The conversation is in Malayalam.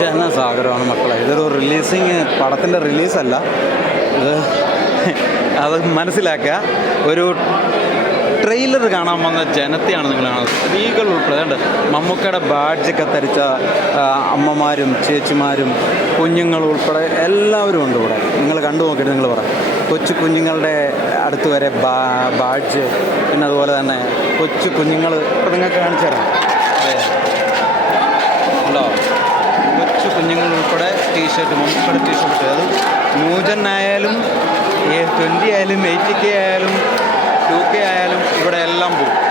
ജനസാഗരമാണ് മക്കളെ? ഇതൊരു റിലീസിങ് പടത്തിന്റെ റിലീസല്ല ഇത് അത് മനസ്സിലാക്കുക. ഒരു ട്രെയിലർ കാണാൻ വന്ന ജനത്തെയാണ് നിങ്ങൾ കാണുന്നത്. സ്ത്രീകൾ ഉൾപ്പെടെ ഉണ്ട് മമ്മൂക്കയുടെ ബാഡ്ജൊക്കെ ധരിച്ച അമ്മമാരും ചേച്ചിമാരും കുഞ്ഞുങ്ങൾ ഉൾപ്പെടെ എല്ലാവരും ഉണ്ട് ഇവിടെ. നിങ്ങൾ കണ്ടു നോക്കിയിട്ട് നിങ്ങൾ പറ. കൊച്ചു കുഞ്ഞുങ്ങളുടെ അടുത്ത് വരെ ബാ ബാഡ്ജ് പിന്നെ അതുപോലെ തന്നെ കൊച്ചു കുഞ്ഞുങ്ങൾ നിങ്ങൾക്ക് കാണിച്ചു തരാം അതെ ഉണ്ടോ കൊച്ചു കുഞ്ഞുങ്ങൾ ഉൾപ്പെടെ ടീഷർട്ട് മമ്മൂക്കയുടെ ടീഷർട്ട് അത് ന്യൂജൻ ആയാലും ട്വന്റി ആയാലും എയ്റ്റി കെ ആയാലും ടു കെ ആയാലും ഇവിടെ എല്ലാം പോകും